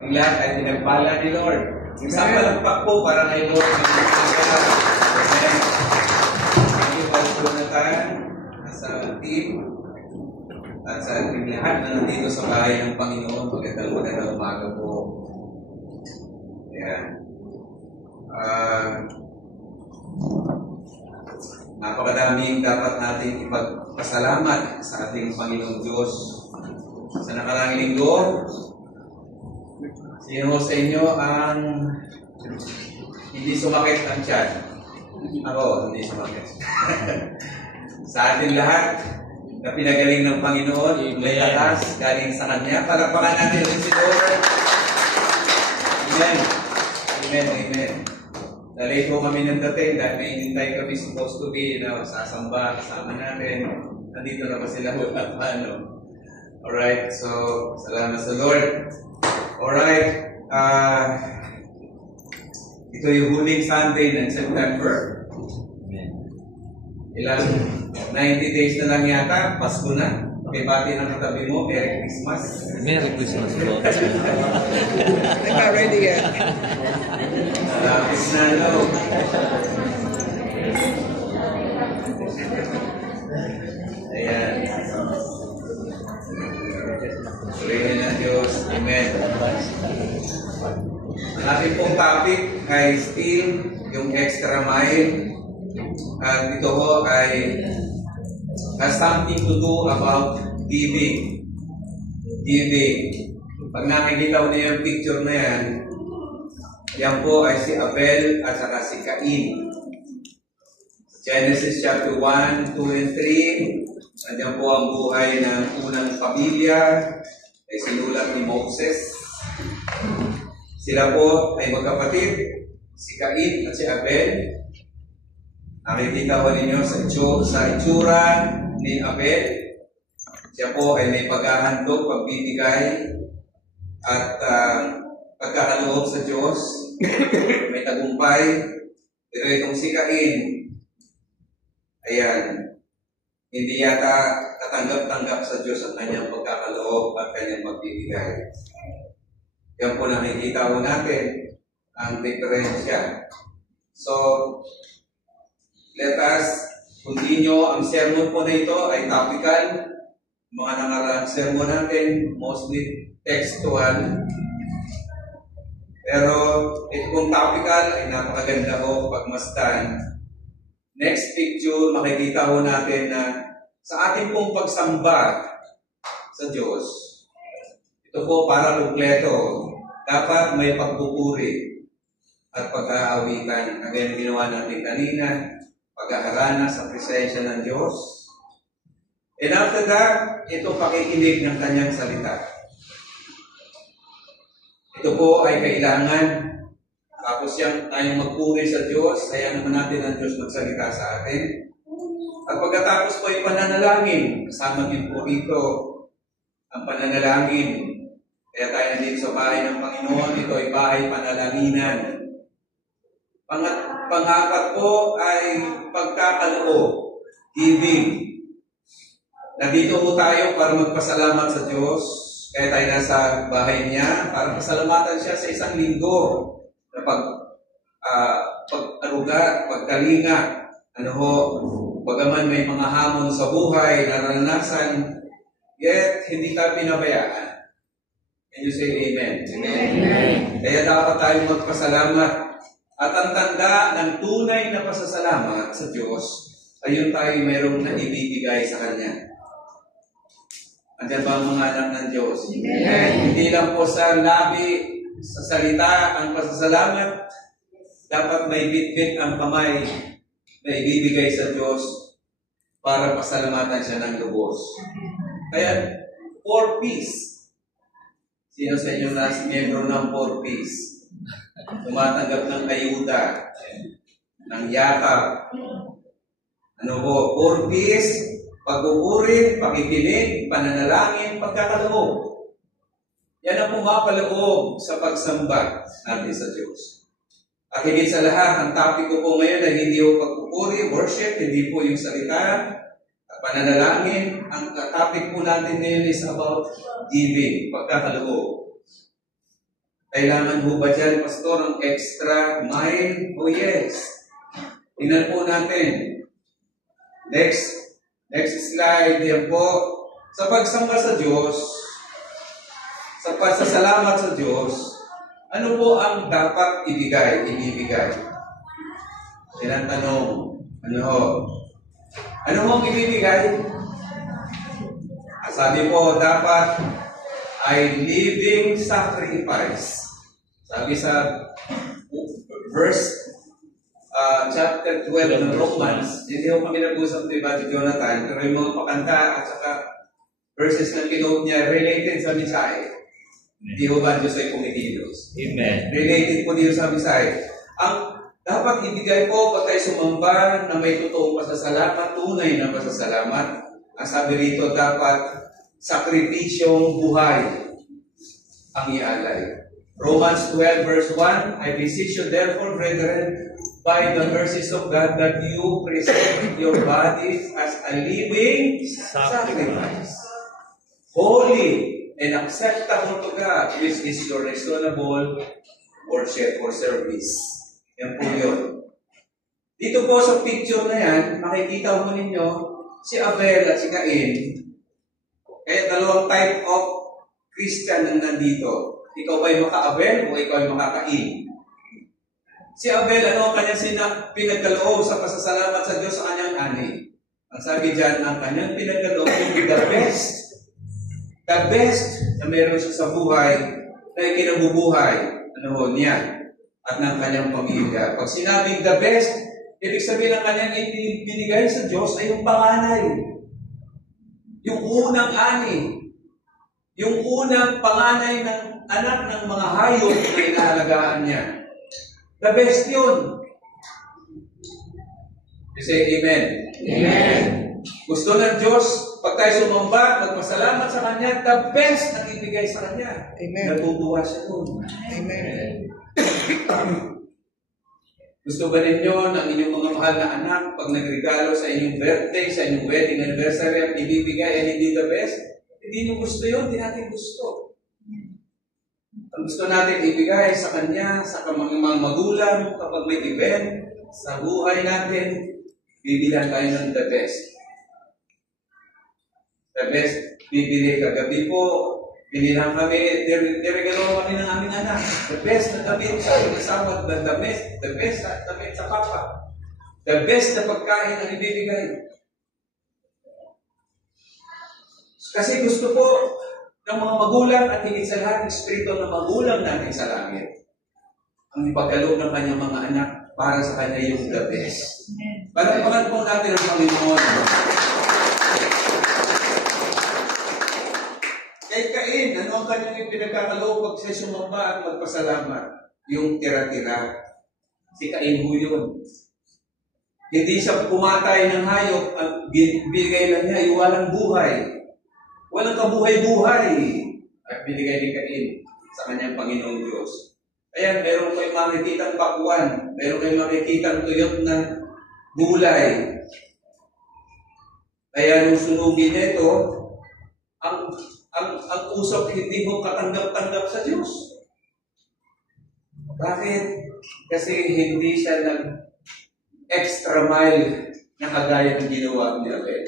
Ang lahat ay pinagpala ni Lord. Isang palagpak po para kay Lord. Amen. Thank you, Pastor Nathan, sa team, at sa ating lahat na nandito sa bahay ng Panginoon. Magandang umaga po. Ayan. Napakadaming dapat natin ipagpasalamat sa ating Panginoong Diyos. Sa nakarang linggo, sino sa inyo ang hindi sumakit ang tiyan? Ako, hindi sumakit. Sa atin lahat na pinagaling ng Panginoon, may lakas galing sa Kanya. Palakpakan natin rin si Lord. Amen. Amen. Amen. Nalate po kami ng dating dahil may hinintay kami supposed to be na sasamba kasama natin. Nandito na ba sila? Paano? Alright, so salamat sa Lord. Alright, ito yung huling Sunday ng September. Ilang 90 days na lang yata, Pasko na. Pakibati ng katabi mo, Merry Christmas. Merry Christmas po. I'm not ready yet. Malapit na daw. Ayan. Purihin ng Diyos. Amen. Ang ating pong topic ay still yung extra mile. At ito ho ay has something to do about giving. Giving. Pag nakikita ko na yung picture na yan, yan po ay si Abel at saka si Cain. Genesis chapter 1, 2, and 3. Nandiyan po ang buhay ng unang pamilya ay sinulat ni Moses. Sila po ay magkapatid, si Cain at si Abel. Nakikita ko ninyo sa itsura ni Abel. Siya po ay may paghahandog, pagbibigay, at pagkakaloob sa Diyos. May tagumpay. Pero itong si Cain, ayan, hindi yata katanggap-tanggap sa Diyos ang kanyang pagkakaloob at kanyang magbibigay. Yan po nakikita ko natin ang diferensya. So, let us continue. Ang sermon po na ito ay topical. Mga nangarang sermon natin, mostly textual. Pero ito pong topical ay napakaganda ko pagmasdan. Next picture, makikita ho natin na sa ating pong pagsamba sa Diyos, ito po para kumpleto. Dapat may pagpupuri at pag-aawitan. Again, ginawa natin kanina, pag-aharana sa presensya ng Diyos. And after that, ito pakikinig ng kanyang salita. Ito po ay kailangan. Tapos yan tayong magpuri sa Diyos, kaya naman natin ang Diyos magsalita sa atin. At pagkatapos po ay pananalangin, kasama din po rito ang pananalangin. Kaya tayo nandito sa bahay ng Panginoon, ito ay bahay panalanginan. Pangapat po ay pagkakaloob, giving. Nandito po tayo para magpasalamat sa Diyos, kaya tayo nasa bahay niya, para pasalamatan siya sa isang linggo. Na pag-aruga, pagkalinga, bagaman may mga hamon sa buhay, naranasan, yet hindi tayo pinabayaan. Can you say amen? Amen. Kaya dapat tayong magpasalamat. At ang tanda ng tunay na pasasalamat sa Diyos, ayun tayo mayroong naibibigay sa Kanya. Andiyan ba ang mga anak ng Diyos? Amen. Hindi lang po sa labi, sa salita, ang pasasalamat, dapat may bitbit ang kamay na ibibigay sa Diyos para pasalamatan siya ng lubos. Kaya, 4 Ps. Sino sa inyo na miyembro ng 4 Ps? Tumatanggap ng ayuda, ng yakap. Ano po? 4 Ps, pagpupuri, pakikinig, pananalangin, pagkakaloob. Yan ang pumapaloob sa pagsamba natin sa Diyos. At higit sa lahat, ang topic ko po ngayon ay hindi po pagpupuri, worship, hindi po yung salita, at pananalangin. Ang topic po natin ngayon is about giving, pagkakaloob. Kailangan ho ba dyan, Pastor, ang extra mile? Oh yes. Tingnan po natin. Next slide. Yan po. Sa pagsamba sa Diyos, sa pasasalamat sa Diyos, ano po ang dapat ibibigay? Yan ang tanong. Ano ho? Ano ho ang ibibigay? Sabi po, dapat ay living sacrifice. Sabi sa verse chapter 12 ng Romans, hindi ko kami nag-usap ni Brother Jonathan, pero yung mga pakanta at saka verses na kinote niya related sa mensahe. Hindi ko ba Diyos ay kumikilos? Amen. Related po dito sa mensahe. Ang dapat ibigay po pag tayo sumamba na may totoong pasasalamat, tunay na pasasalamat, ang sabi rito dapat sakripisyong buhay ang ialay. Romans 12 verse 1, I beseech you therefore, brethren, by the mercies of God, that you present your bodies as a living sacrifice, holy and acceptable to God, which is your reasonable worship or service. Yan po yun. Dito po sa picture na yan, makikita mo ninyo si Abel at si Cain. Kaya dalawang type of Christian ang nandito. Ikaw ba'y maka-Abel o ikaw ay maka-Cain? Si Abel, ano ang kanyang pinagkaloob sa pasasalamat sa Diyos sa kanyang ani? Ang sabi dyan, ang kanyang pinagkaloob yung the best. The best na meron siya sa buhay na ikinabubuhay niya at ng kanyang pamilya. Pag sinabing the best, ibig sabihin ng kanyang binigay sa Diyos ay yung panganay. Yung unang ani. Yung unang panganay ng anak ng mga hayop na inaalagaan niya. The best yun. You say amen. Amen. Gusto ng Diyos, pag tayo sumamba, magpasalamat sa Kanya, the best na ibigay sa Kanya. Amen. Natutuwa siya nun. Amen. Gusto ba ninyo ng inyong mga mahal na anak, pag nagregalo sa inyong birthday, sa inyong wedding anniversary, at ibibigay ay hindi the best? Hindi nyo gusto yun, hindi natin gusto. Ang gusto natin ibigay sa Kanya, sa mga magulang, kapag may event, sa buhay natin, bibilan tayo ng the best. The best, bibili kagabi po, binilang kami, niregalo kami ng aming anak. The best na damit sa kasama, the best na damit sa papa. The best na pagkain ang ibibigay. Kasi gusto po ng mga magulang at higit sa lahat, espiritu ng magulang natin sa langit. Ang ipagkaloob ng kanyang mga anak para sa kanya yung the best. Palagpakan po natin ang Panginoon. Kay Cain, ano ang kanyang ipinagkakaloob pag siya sumamba at magpasalamat? Yung tira-tira. Si Cain ho yun. Hindi siya pumatay ng hayop, ang binigay lang niya ay walang buhay. Walang kabuhay-buhay at binigay ni Cain sa kanyang Panginoong Diyos. Ayan, meron kayo makikitang pakuan, meron kayo makikitang tuyot na gulay. Kaya nung sunugin nito, ang usap hindi mo katanggap-tanggap sa Diyos. Bakit? Kasi hindi siya nag-extra mile na kagaya ng ginawa ni Abel.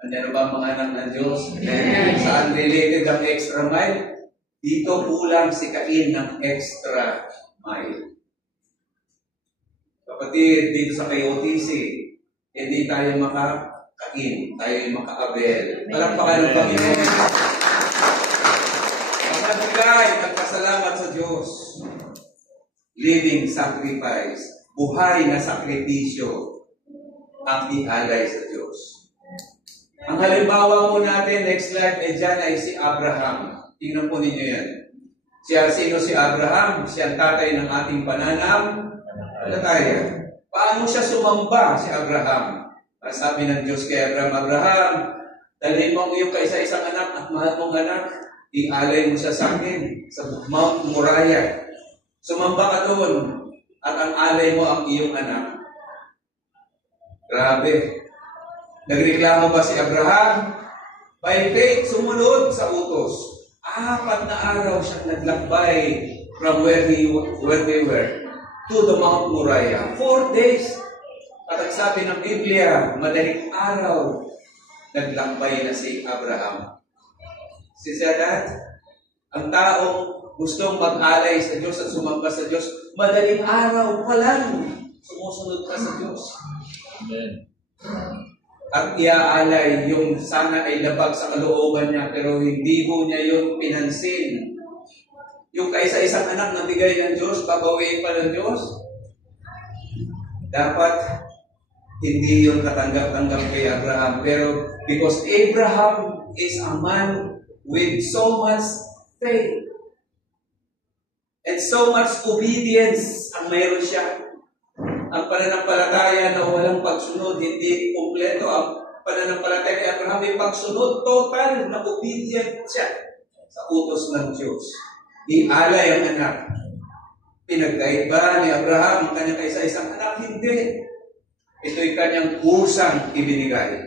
Ano ba mga anak ng Diyos? Saan related ang extra mile? Dito kulang si Cain ng extra mile. Kapatid, dito sa KOTC, hindi tayo maka-Cain, tayo yung maka-Abel. Palakpakan ng Panginoon. Pagkabigay, magpasalamat sa Diyos. Living sacrifice, buhay na sakripisyo ang ialay sa Diyos. Ang halimbawa po natin, next slide, dyan ay si Abraham. Tingnan po ninyo yan. Sino si Abraham? Siya ang tatay ng ating pananampalataya. Paano siya sumamba, si Abraham? Sabi ng Diyos kay Abraham, dalhin mo ang iyong kaisa-isang anak at mahal mong anak, ialay mo siya sa akin, sa Mount Moriah. Sumamba ka doon, at ang alay mo ang iyong anak. Grabe. Nagreklamo ba si Abraham? By faith, sumunod sa utos. 4 na araw siyang naglakbay from where they were to the Mount Moriah. 4 days. At ang sabi ng Biblia, madaling araw, naglakbay na si Abraham. Si Dad, ang taong gustong mag-alay sa Diyos at sumamba sa Diyos, madaling araw pa lang, sumusunod ka sa Diyos. Amen. At iaalay yung sana ay labag sa kalooban niya, pero hindi mo niya yung pinansin. Yung kaisa-isang anak na bigay ng Diyos, babawiin pa ng Diyos. Dapat hindi yung katanggap-tanggap kay Abraham. Pero because Abraham is a man with so much faith and so much obedience ang mayroon siya. Ang pananampalataya na walang pagsunod, hindi kumpleto. Ang pananampalataya ni Abraham ay pagsunod, total na obedient siya sa utos ng Diyos. Ialay ang anak. Pinagkait ba ni Abraham ang kanyang kaisa-isang anak? Hindi. Ito'y kanyang kusang ibinigay.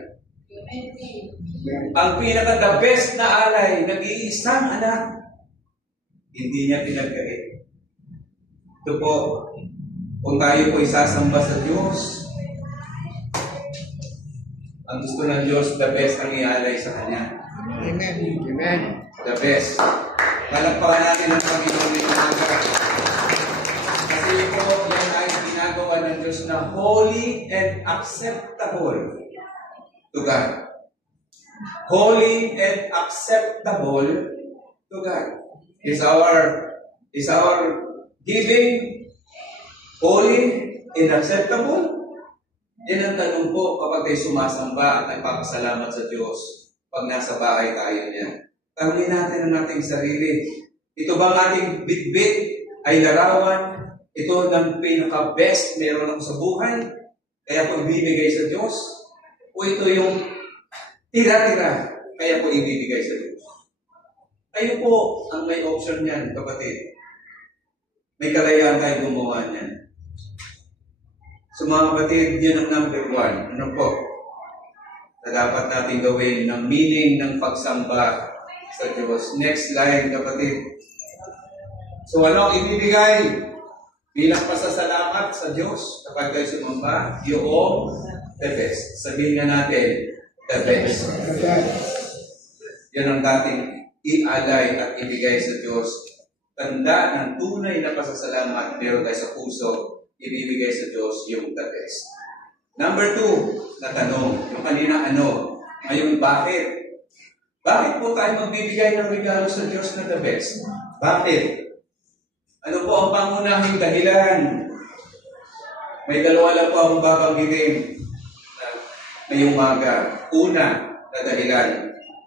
Ang pinaka-the best na alay, nag-iisang anak, hindi niya pinagkait. Ito po, kung tayo po isasamba sa Diyos, ang gusto ng Diyos, the best ang ialay sa Kanya. Amen. Amen. The best. Palagpakan natin ang Panginoon ng umaga. Kasi po, yan ay ginagawa ng Diyos na holy and acceptable to God. Holy and acceptable to God. Is our giving holy and acceptable? Yan ang tanong po kapag tayo sumasamba at nagpapasalamat sa Diyos pag nasa bahay tayo niya. Tanungin natin ang ating sarili. Ito bang ating bitbit ay larawan? Ito ang pinaka-best meron ako sa buhay? Kaya po ibibigay sa Diyos? O ito yung tira-tira kaya po ibibigay sa Diyos? Kayo po ang may option niyan, kapatid. May kalayaan tayo gumawa niyan. So mga kapatid, yan ang number 1. Ano po? Na dapat natin gawin ng meaning ng pagsamba sa Diyos. Next line, kapatid. So ano ang ibibigay bilang pasasalamat sa Diyos kapag tayo sumamba? Yung the best. Sabihin nga natin, the best. Yan ang dating ialay at ibigay sa Diyos. Tanda ng tunay na pasasalamat meron tayo sa puso, ibibigay sa Diyos yung the best. Number 2, na tanong, yung kanina ano, ngayon bakit? Bakit po tayo magbibigay ng regalo sa Diyos na the best? Bakit? Ano po ang pangunahing dahilan? May dalawa lang po akong babanggitin ngayong umaga. Una na dahilan.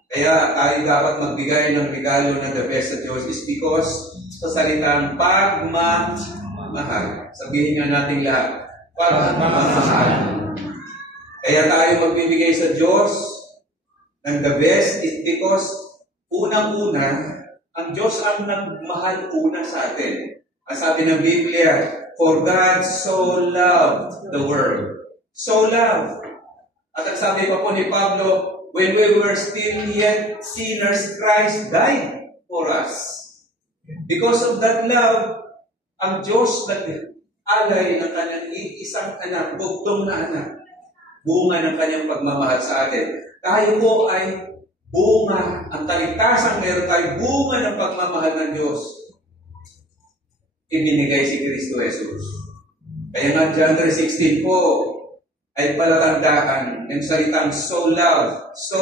Kaya tayo dapat magbigay ng regalo na the best sa Diyos is because sa salitang pagmamahal. Sabihin nga natin lahat, pagmamahal. Kaya tayo magbibigay sa Diyos ng the best is because unang-una, ang Diyos ang nagmahal una sa atin. Ang sabi ng Biblia, for God so loved the world. So loved. At ang sabi pa po ni Pablo, when we were still yet sinners, Christ died for us. Because of that love, ang Diyos nag-alay ng kanyang isang anak, bugtong na anak, bunga ng kanyang pagmamahal sa atin. Tayo po ay bunga, ang kaligtasan meron tayo, bunga ng pagmamahal ng Diyos. Ibinigay si Kristo Jesus. Kaya nga John 3:16 po, ay palatandaan ng salitang so love. So,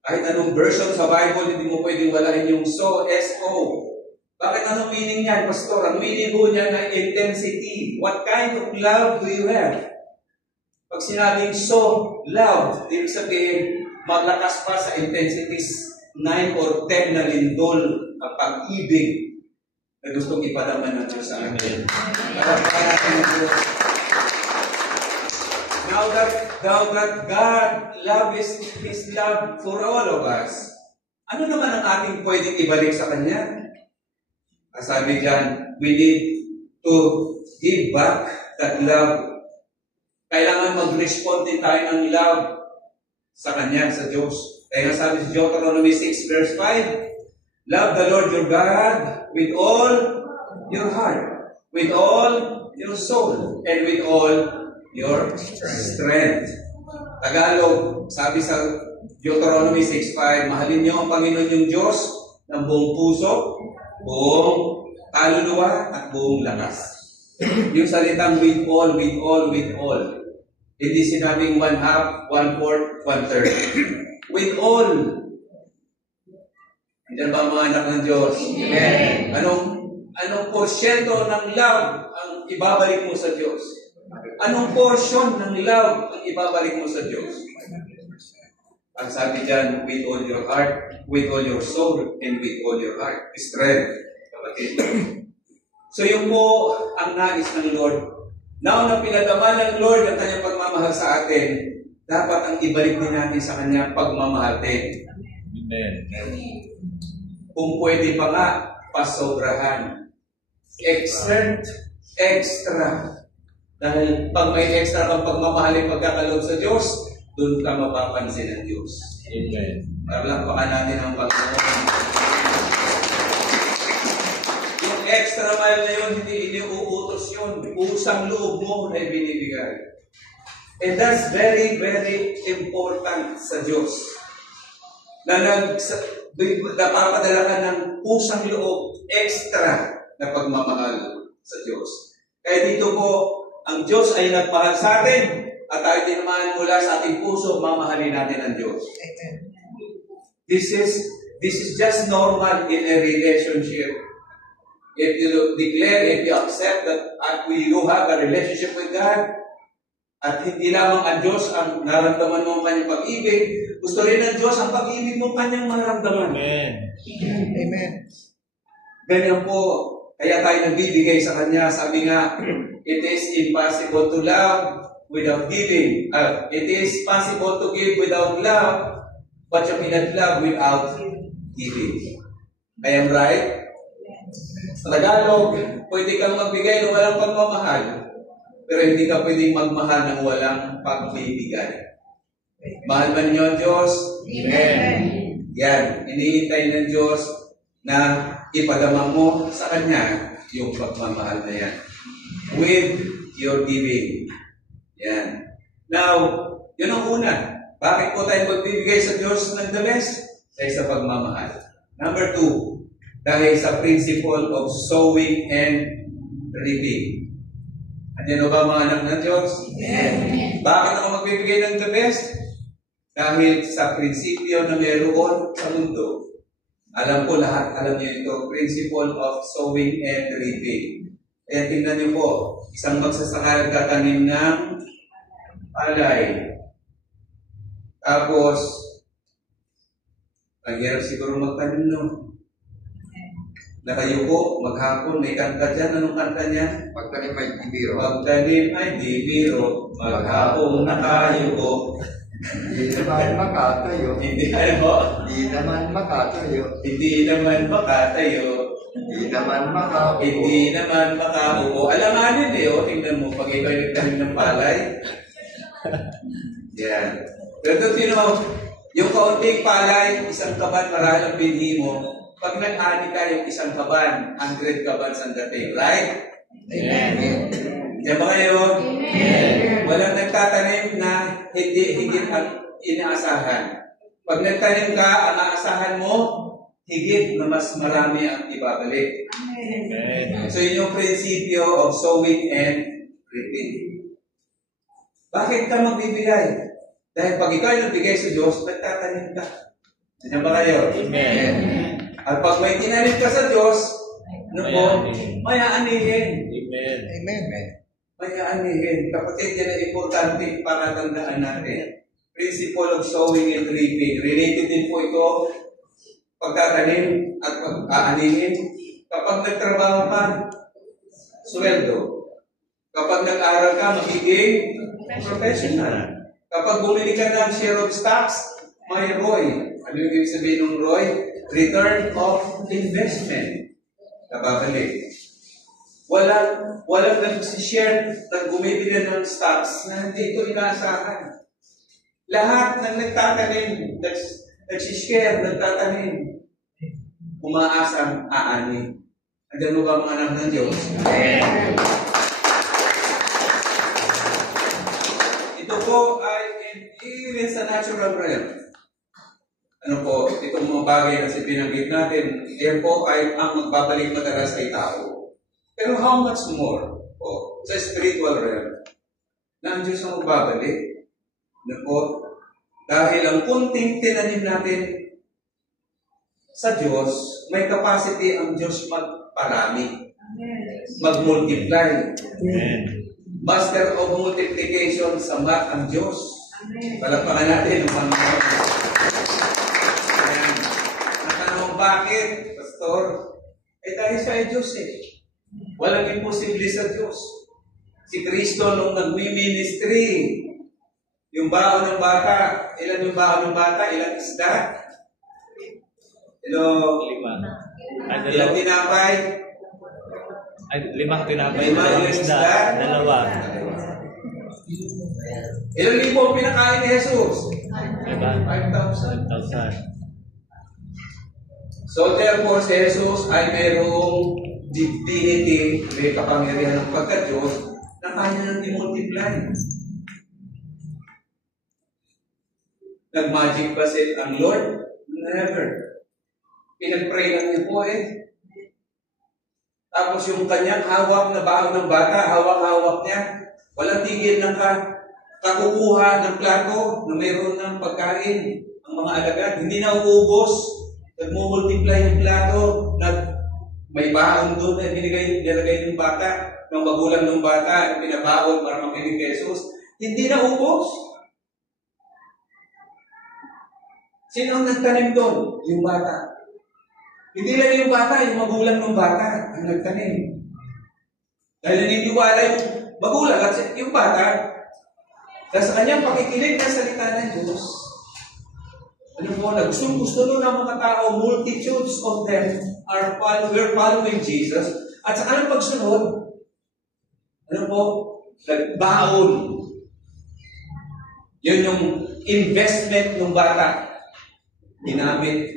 kahit anong version sa Bible, hindi mo pwedeng walahin yung so, S-O. Bakit anong meaning niyan, Pastor? Ang meaning po niyan ay intensity. What kind of love do you have? Pag sinabing so love, ibig sabihin, maglakas pa sa intensities 9 or 10 na lindol ang pag-ibig na gustong ipadama ng Diyos sa amin. Kapag natin ang Diyos. Now that God loves His love for all of us, ano naman ang ating pwedeng ibalik sa Kanya? Sabi diyan, we need to give back that love. Kailangan mag-respond din tayo ng love sa Kanya, sa Diyos. Kaya sabi sa Deuteronomy 6 verse 5, Love the Lord your God with all your heart, with all your soul, and with all your strength. Tagalog, sabi sa Deuteronomy 6:5, mahalin niyo ang Panginoon yung Diyos ng buong puso, buong kaluluwa, at buong lakas. Yung salitang with all, with all, with all. Hindi sinabing 1/2, 1/4, 1/3. With all. Hindi ba mga anak ng Diyos? Amen. Anong porsyento ng love ang ibabalik mo sa Diyos? Anong portion ng love ang ibabalik mo sa Diyos? Ang sabi dyan, with all your heart, with all your soul, and with all your heart. Strength, kapatid. So yung po ang nais ng Lord. Now na pinadama ng Lord ang kanyang pagmamahal sa atin, dapat ang ibalik din natin sa kanyang pagmamahal din. Amen. Kung pwede pa nga, pasobrahan. Exert, extra. Dahil pag may extra kang pagmamahaling pagkakaloob sa Diyos, doon ka mapapansin ng Diyos. Amen. Palakpakan natin ang Panginoon. Yung extra mile na yun, hindi iniuutos yun. Usang loob mo na ibinibigay. And that's very, very important sa Diyos. Na napapadala ka ng pusang loob, extra na pagmamahal sa Diyos. Kaya dito po, ang Diyos ay nagmahal sa atin at tayo din naman mula sa ating puso, mamahalin natin ang Diyos. This is just normal in a relationship. If you declare, if you accept that you have a relationship with God, at hindi lamang ang Diyos ang naramdaman mo ang kanyang pag-ibig, gusto rin ng Diyos ang pag-ibig mo kanyang maramdaman. Amen. Amen. Ganyan po, kaya tayo nagbibigay sa Kanya. Sabi nga, it is impossible to love without giving. It is possible to give without love, but you cannot love without giving. I am right? Sa Tagalog, pwede kang magbigay ng walang pagmamahal, pero hindi ka pwedeng magmahal ng walang pagbibigay. Mahal ba ninyo ang Diyos? Amen. Yan, iniintay ng Diyos na ipadama mo sa Kanya yung pagmamahal na yan. With your giving. Yan. Now, yun ang una. Bakit po tayo magbibigay sa Diyos ng the best? Dahil sa pagmamahal. Number 2, dahil sa principle of sowing and reaping. Andiyan ba mga anak ng Diyos? Amen. Bakit ako magbibigay ng the best? Dahil sa prinsipyo na meron sa mundo. Alam ko lahat, alam niyo ito, principle of sowing and reaping. Kaya tingnan niyo po, isang magsasaka nagtatanim ng palay. Tapos, ang hirap siguro magtanim, no? Nakayuko, maghapon, may kanta dyan. Anong kanta niya? Pagtanim ay bibiro. Pagtanim ay bibiro, maghapon nakayuko. Hindi naman makatayo. Hindi ano? Hindi naman makatayo. Hindi naman makatayo. Hindi naman makaupo. Hindi naman makaupo. Alanganin eh, o. Tingnan mo, pag ikaw nagtanim ng palay. Yan. Pero tingnan mo, yung kaunting palay, isang kaban marahil ang binhi mo. Pag nag-ani ka yung isang kaban, 100 kabans ang dating. Right? Amen. Diyan ba kayo? Amen. Walang nagtatanim na higit ang inaasahan. Pag nagtanim ka, ang aasahan mo, higit na mas marami ang ibabalik. Amen. So yun yung prinsipyo of sowing and reaping. Bakit ka magbibigay? Dahil pag ikaw ay nagbigay sa Diyos, nagtatanim ka. Diyan ba kayo? Amen. At pag may tinanim ka sa Diyos, ano po? Mayaanihin. Amen. Amen. Mayaanihin. Kapatid, yan ang importante para tandaan natin. Principle of sowing and reaping. Related din po ito pagtatanim at pag-aanihin. Kapag nagtrabaho ka, sweldo. Kapag nag-aral ka, magiging professional. Kapag bumili ka ng share of stocks, may ROI. Ano yung ibig sabihin ng ROI? Return of investment. Nababalik. Walang nag-share, nag-bumibili ng stocks na hindi ito inaasahan. Lahat ng nagtatanim, nag-share, nagtatanim. umaasang aani. Andiyan mo ba mga anak ng Diyos? Amen. Ito po ay even sa natural realm. Ano po, itong mga bagay na pinanggit natin, yan po ay ang magbabalik madalas ay tao. Pero how much more po sa spiritual realm na ang Diyos ang magbabalik? Ano po? Dahil ang kunting tinanim natin sa Diyos, may capacity ang Diyos magparami, mag-multiply. Amen. Master of multiplication sa math ang Diyos. Palagpakan natin ang Panginoon. Ayan. Natanong bakit, Pastor? Dahil siya ay Diyos eh. Walang imposible sa Diyos. Si Kristo nung nagmi-ministry, yung baon ng bata, ilan yung baon ng bata? Ilang isda? Lima. Ay, Ilang dalawa. tinapay? Ay, limang tinapay. May mga isda? Dalawa. Ilang libo ang pinakain ni Jesus? Diba? 5,000. 5,000. So therefore, si Jesus ay mayroong divinity, may kapangyarihan ng pagka-Diyos na kaya nang i-multiply. Nag-magic ba ang Lord? Never. Pinag-pray lang niya po eh. Tapos yung kanyang hawak na baon ng bata, hawak-hawak niya, walang tigil ng kakukuha ng plato na mayroon ng pagkain. Ang mga alagad, hindi na uubos. Nagmumultiply yung plato, may baon doon na nilagay ng bata, ng magulang ng bata, yung pinabaon para makinig kay Jesus. Hindi na ubos. Sino ang nagtanim doon? Yung bata. Hindi lang yung bata, yung magulang ng bata ang nagtanim. Dahil naniniwala yung magulang at yung bata, dahil sa kanyang pakikinig ng salita ng Diyos, ano po, gusto nun ng mga tao, multitudes of them were following Jesus. At sa kanilang pagsunod, ano po, nagbaon. Yun yung investment ng bata. Ginamit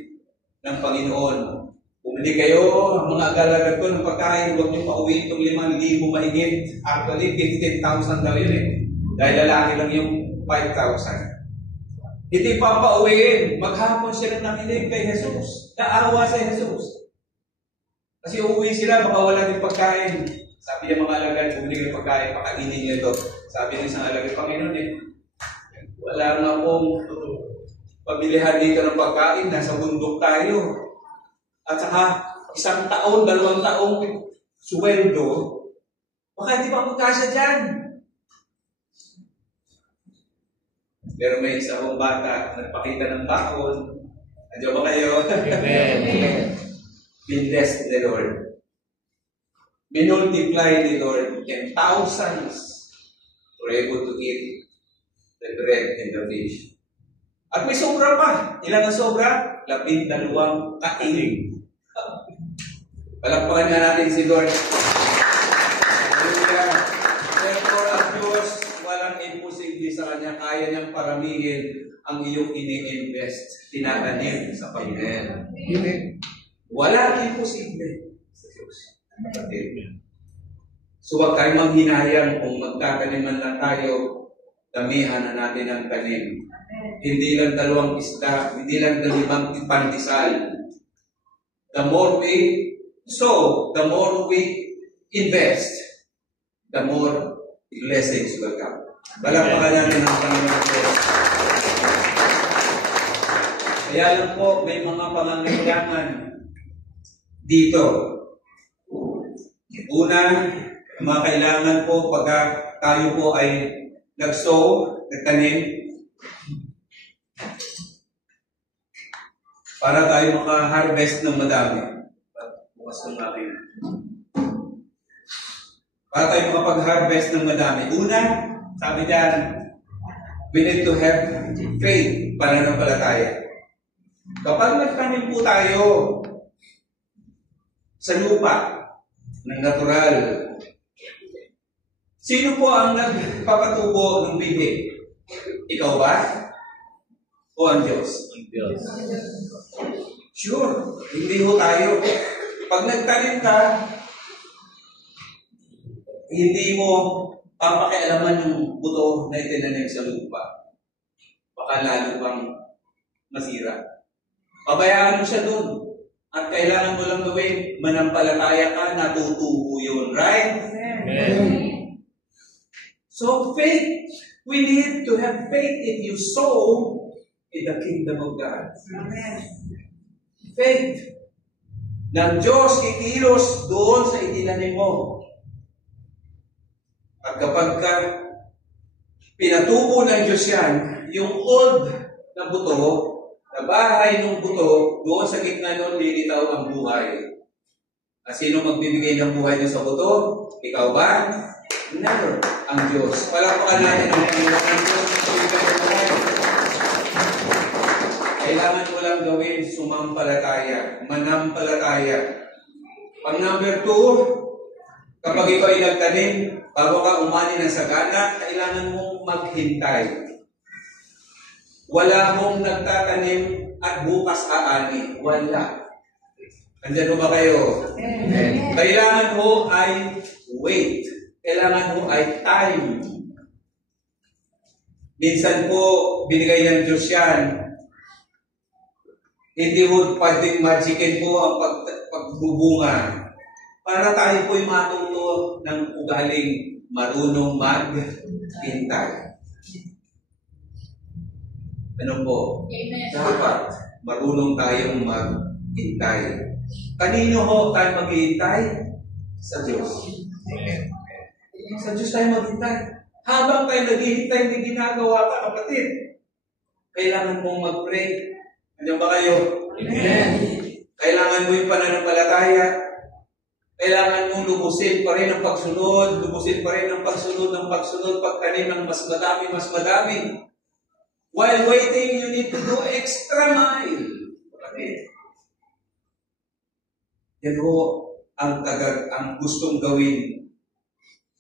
ng Panginoon. Bumili kayo, ang mga agalagad ko ng pagkain, huwag niyo pauwiin itong 5,000 mahigit. Actually, 15,000 daw yun eh. Dahil lalaki lang yung 5,000. Hindi pa pauwiin. Maghapon sila nakinig kay Jesus. Naawa sa Jesus. Kasi uuwi sila, baka wala din pagkain. Sabi niya mga alagad, bumili kayo pagkain, pakainin niyo ito. Sabi ng isang alagad, Panginoon eh, wala nga akong pabilihan dito ng pagkain, nasa bundok tayo. At saka, 1 taon, 2 taong sweldo, baka hindi pa magkasya dyan. Pero may isa kong bata, nagpakita ng baon. Andiyo ba kayo? Amen. Bless the Lord. Minultiply the Lord and thousands were able to eat the bread and the fish. At may sobra pa. Ilan ang sobra? 12 kaing. Palakpakan nga natin si Lord. Hallelujah. Therefore, ang Diyos, walang imposible sa Kanya. Kaya niyang paramihin ang iyong ini-invest, tinatanim sa Panginoon. Amen. Walang imposible sa Diyos. So, huwag tayong maghinayang kung magtataniman lang tayo, damihan na natin ang tanim. Hindi lang 2 isda, hindi lang 5 pandesal. The more we sow, the more we invest, the more blessings will come. Palakpakan natin ang Panginoon Diyos. Kaya lang po, may mga pangangailangan dito. Una, mga kailangan po pagka tayo po ay nag-sow, nagtanim, para tayo maka-harvest ng madami. Bukas ng akin. Para tayo makapag-harvest ng madami. Una, sabi diyan, we need to have faith, pananampalataya. Kapag nagtanim po tayo sa lupa ng natural, sino po ang nagpapatubo ng bibig? Ikaw ba? O ang Diyos? Ang Diyos. Sure, hindi ho tayo. Pag nagtanim ka, hindi mo papakialaman yung buto na itinanim sa lupa. Baka lalo pang masira. Pabayaan mo siya dun. At kailangan mo lang gawin, manampalataya ka, natutubo yun. Right? Amen. So faith, we need to have faith if you sow in the kingdom of God. Faith ng Diyos kikilos doon sa itinanim mo. At kapag ka pinatubo ng Diyos yan, yung old na buto, na bahay ng buto, doon sa gitna nun, lilitaw ang buhay. At sino magbibigay ng buhay doon sa buto? Ikaw ba? Never. Ang Diyos. Palakpakan natin ang Panginoon ng Diyos. Kailangan mo lang gawin sumampalataya, manampalataya. Pang number 2, kapag ikaw ay nagtanim, bago ka umani ng sagana, kailangan mong maghintay. Wala mong nagtatanim at bukas aani. Wala. Andyan mo ba kayo? Amen. Kailangan mo ay wait. Kailangan mo ay time. Minsan po, binigay ng Diyos yan. Hindi mo pwedeng magicin po ang pagbubunga. Para tayo po'y matuto ng ugaling marunong maghintay. Ano po? Amen. Dapat marunong tayong maghintay. Kanino ho tayo maghihintay? Sa Diyos. Amen. Sa Diyos tayo maghintay. Habang tayo naghihintay, hindi ginagawa ka, kapatid. Kailangan mong mag-pray. Andiyan ba kayo? Amen. Kailangan mo yung pananampalataya. Kailangan mong lubusin pa rin ang pagsunod. Lubusin pa rin ang pagsunod ng pagsunod. Pagtanim ng mas madami, mas madami. While waiting, you need to do extra mile. Kapatid. Yan ho ang gustong gawin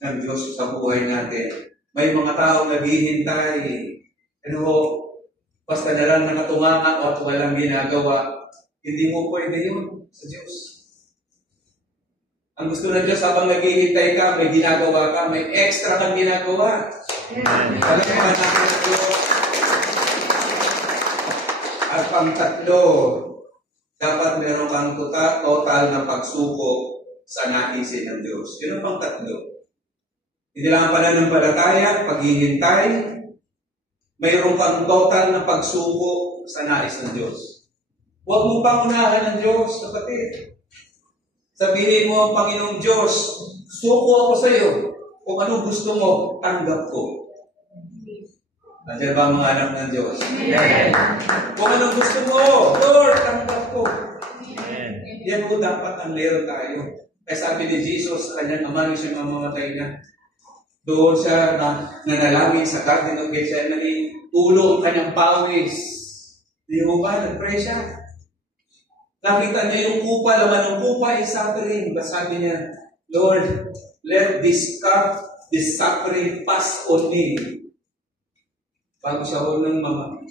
ng Diyos sa buhay natin. May mga taong naghihintay. Ano ho, basta na lang nakatunganga at walang ginagawa. Hindi mo pwede yun sa Diyos. Ang gusto ng Diyos, habang naghihintay ka, may ginagawa ka, may extra kang ginagawa. Amen. Alam mo natin ang Diyos. At pang-tatlo, dapat meron kang total na pagsuko sa naisin ng Diyos. Yun ang pang-tatlo. Hindi lang ang pananampalataya, paghihintay, mayroon kang total na pagsuko sa nais ng Diyos. Huwag mo pangunahan ng Diyos, kapatid. Sabihin mo ang Panginoong Diyos, suko ako sa iyo. Kung anong gusto mo, tanggap ko. Nandiyan ba ang mga anak ng Diyos? Amen. Kung anong gusto mo, Lord, tanggap ko. Amen. Yan po dapat ang meron tayo. Kaya sabi ni Jesus, kanyang ama nung siya mamamatay na, doon siya nanalangin sa Garden of Gethsemane, ulo ang kanyang pawis. Di mo ba? Nag-pray siya. Nakita niya yung kupa, laman ng kupa is suffering. Sabi niya, Lord, let this cup, this suffering pass on me. Bago siya unang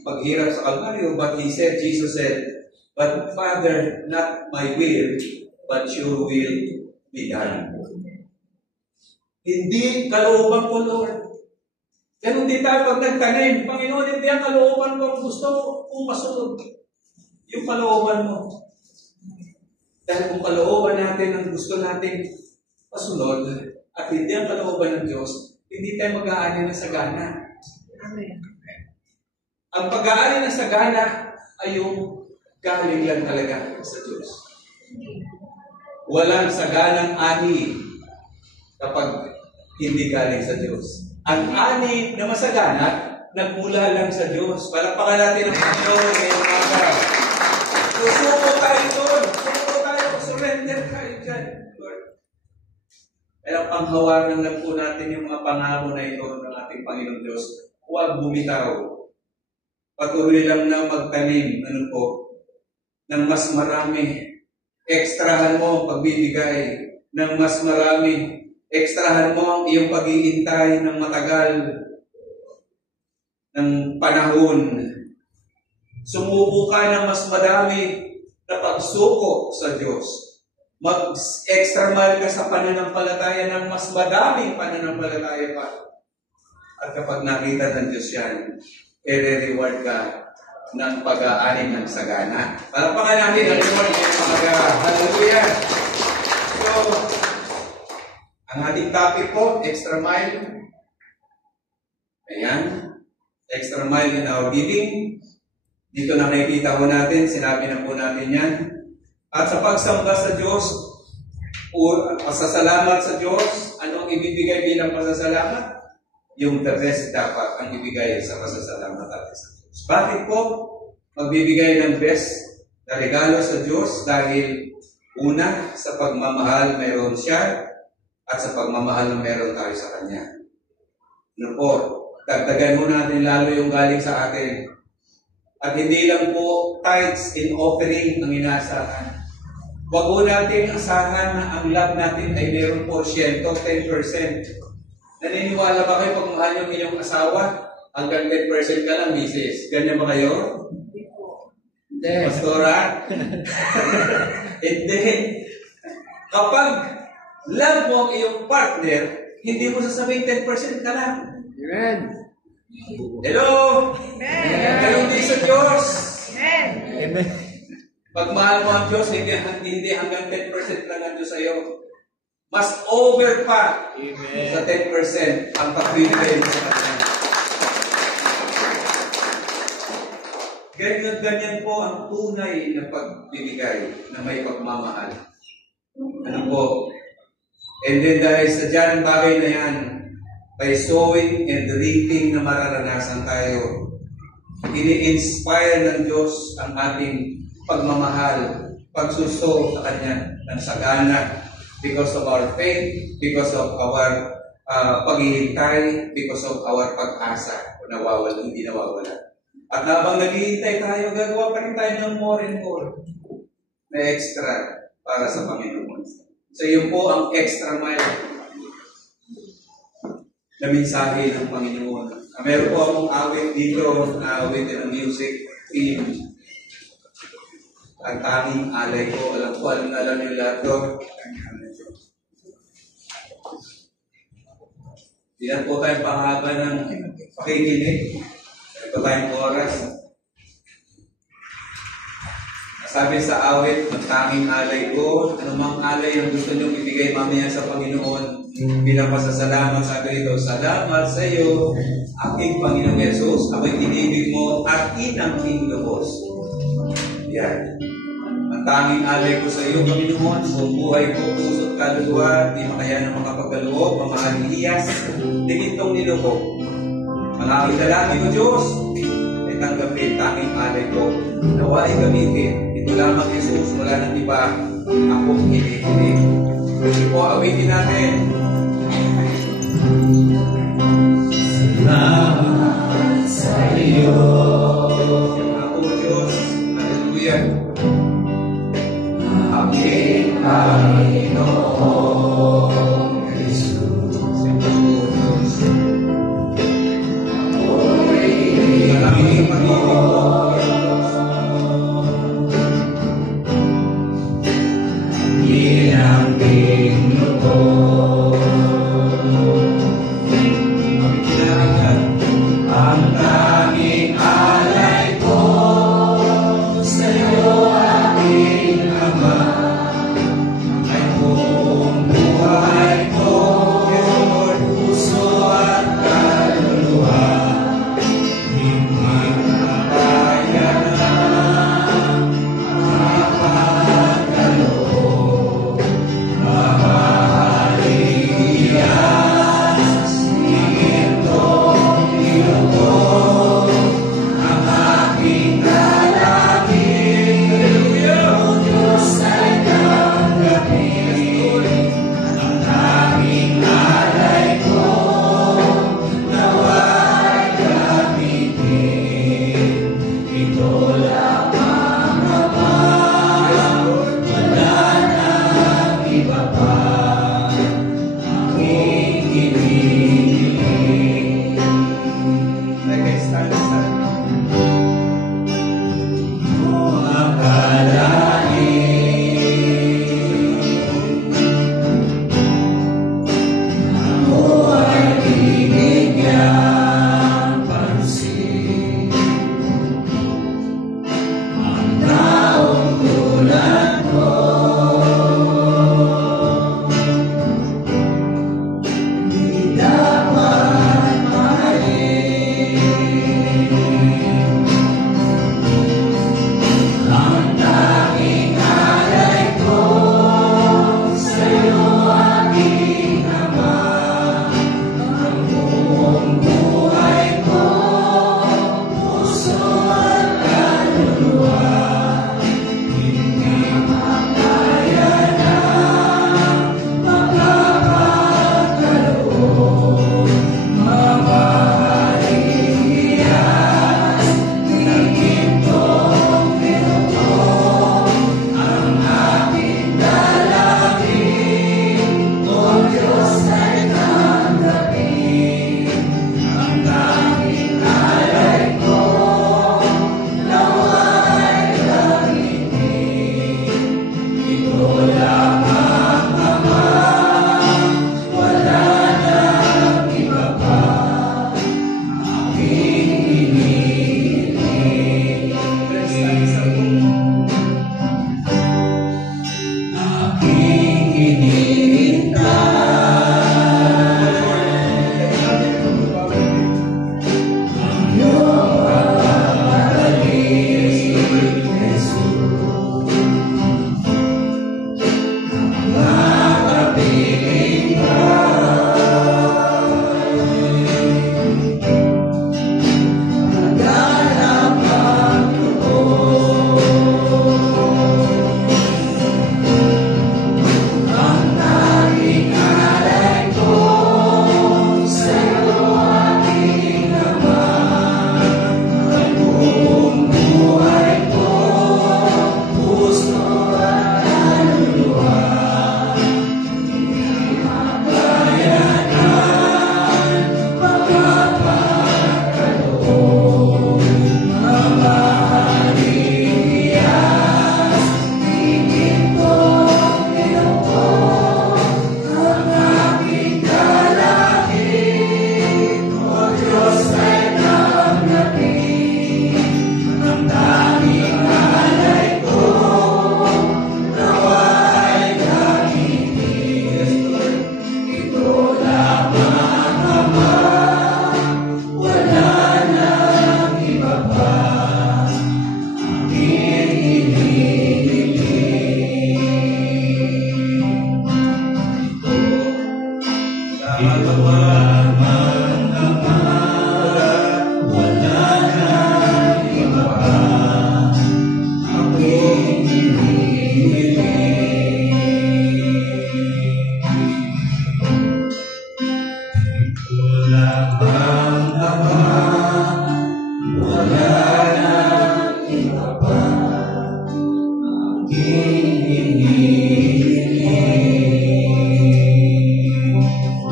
paghirap sa Kalbaryo, but he said, Jesus said, but Father, not my will, but your will be done. Hindi kalooban ko, Lord. Ganun din tayo pag nagtanim. Panginoon, hindi ang kalooban ko. Gusto kong masunod. Yung kalooban mo. Dahil kung kalooban natin ang gusto natin masunod, at hindi ang kalooban ng Diyos, hindi tayo mag-aani ng sagana. Ang pag-aani ng sagana ay yung galing lang talaga sa Diyos. Walang saganang ani kapag hindi galing sa Diyos. Ang ani na masagana, nagmula lang sa Diyos. Palakpakan natin ang Panginoon ngayong umaga. Susuko tayo doon. Susuko tayo. Surrender tayo dyan. Lord. Kaya panghawaran lang po natin yung mga pangako na ito ng ating Panginoon Diyos. Huwag bumitaw. Patuloy lang na magtanim, ng mas marami. Ekstrahan mo ang pagbibigay ng mas marami. Ekstrahan mo ang iyong pag-iintay ng matagal, ng panahon. Sumuko ka ng mas madami na pagsuko sa Diyos. Mag-extra mile ka sa pananampalataya ng mas madaming pananampalataya pa. At kapag nakita ng Diyos yan, i-reward ka ng pag-aanin ng sagana. Palapakan natin ang reward ng mga hallelujah. So, ang ating topic po, extra mile. Ayan. Extra mile in our giving. Dito nakikita po natin, sinabi na po natin yan. At sa pagsamba sa Diyos, pasasalamat sa Diyos, anong ibibigay bilang pasasalamat? Yung the best dapat ang ibigay sa pasasalamat natin sa Diyos. Bakit po magbibigay ng best na regalo sa Diyos? Dahil una, sa pagmamahal mayroon siya at sa pagmamahal na mayroon tayo sa Kanya. Ano po? Dagdagan mo natin lalo yung galing sa atin. At hindi lang po tithes in offering ang inaasahan. Huwag po natin asahan na ang love natin ay mayroong porsyento, 10%. Naniniwala ba kayo pag mahal yung inyong asawa? Hanggang 10% ka lang, misis. Ganyan ba kayo? Hindi. Pastora? Hindi. Kapag love mo ang iyong partner, hindi mo sasabihin 10% ka lang. Amen. Hello? Ganun din sa Diyos. Amen. Pag mahal mo ang Diyos, hindi hanggang 10% lang ang Diyos sa'yo. Mas over pa sa 10% ang pagbibigay mo sa Kanya. Ganyan po ang tunay na pagbibigay na may pagmamahal. Ano po? And then dahil sa dyan ang bagay na yan, by sowing and reaping na mararanasan tayo, ini-inspire ng Diyos ang ating pagmamahal, pagsuso sa Kanya ng sagana because of our faith, because of our paghihintay, because of our pag-asa kung hindi nawawala. At habang naghihintay tayo, gagawa pa rin tayo ng more and more na extra para sa Panginoon. So yun po ang extra mile na mensahe ng Panginoon. Meron po akong awit dito na awit ng music team. Ang tanging alay ko. Alam niyo lahat to. Hindi na po tayong pangaba ng pakikinig. Ito tayong oras. Sabi sa awit, ang tanging alay ko, anumang alay ang gusto niyong ibigay mamaya sa Panginoon, bilang pasasalamat, sabi rito, salamat sa iyo, aking Panginoong Yesus, ako'y tinibig mo at inangking lubos. Yan. Ang tanging alay ko sa iyo, Panginoon, kung buhay ko, puso't kaluluwa, di makaya na makapagkaloob, mamahaling hiyas, tingintong nilubog. Ang aking dalangin ko, Diyos, ay tanggapin tanging alay ko, naway gamitin. Ito lamang Jesus, wala nang iba, akong hinihiling. Ito po, awitin natin. Salamat sa iyo. Ako, Diyos. Hallelujah. Aking Panginoon Jesus. Ako'y salamat sa Panginoon. Mahalin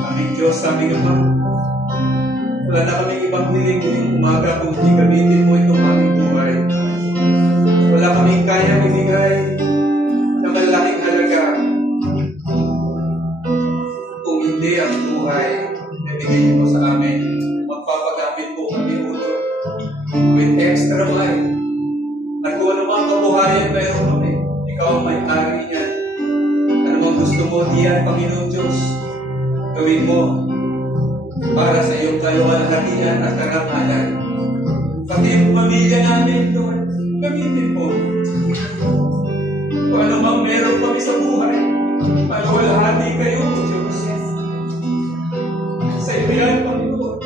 Aming Diyos, aming Ama, wala na kaming ibang hiling ngayong umaga kung hindi gamitin mo itong aming buhay. Wala kaming kayang ibigay na malaking halaga kung hindi ang buhay na bigay mo sa amin. Magpapagamit po kami, O Lord, with extra mile. At kung ano mga kabuhayan mayroon kami, ikaw ang may-ari niyan. Ano mang gusto mo diyan, Panginoon Diyos, gawin mo para sa iyong kaluwalhatian at karangalan. Pati yung pamilya namin, Lord, gamitin mo. Kung ano mang meron kami sa buhay, kaluwalhati kayo, Diyos. Sa iyo yan, Panginoon.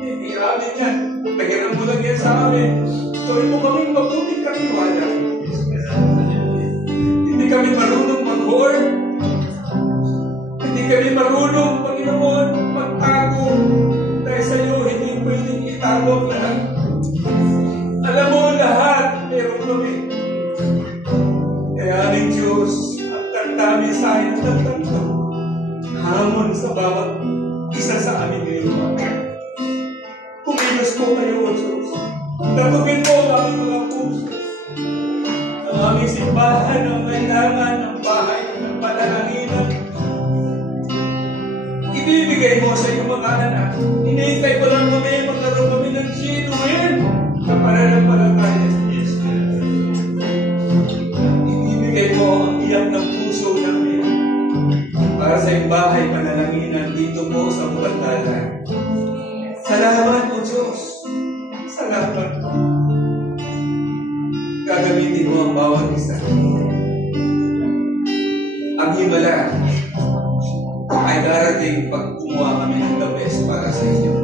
Hindi amin yan. Tagiran mo lang yan sa amin. Gawin mo kaming mabuting katiwala. Hindi kami marunong mag-hoard. Hindi kami marunong, Panginoon, magtago. Dahil sa iyo, hindi pwedeng itago ang lahat. Alam mo lahat, meron kami. Kaya aming Diyos, ang tagtami sa akin ang tagtagto. Hamon sa bawat isa sa amin ngayon. Kumilos po kayo, O Diyos. Tatugin mo ang aming mga puso. Ang aming simbahan ang kailangan ng bahay ng palalanginan. Ibibigay mo sa iyong mga anak. Hinihintay ko lang kami, magkaroon kami ng genuine na pananampalataya. Ibibigay mo ang iyak ng puso namin para sa iyong bahay panalanginan dito po sa Bugantala. Salamat po, Diyos. Salamat. Gagamitin mo ang bawat isa. Ang himala ay darating pag kumuha kami ng the best para sa inyo.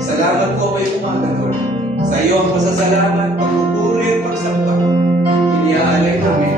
Salamat po kayo umaga, Lord. Sa iyo ang pasasalamat, pagpupuri at pagsamba. Iniaalay namin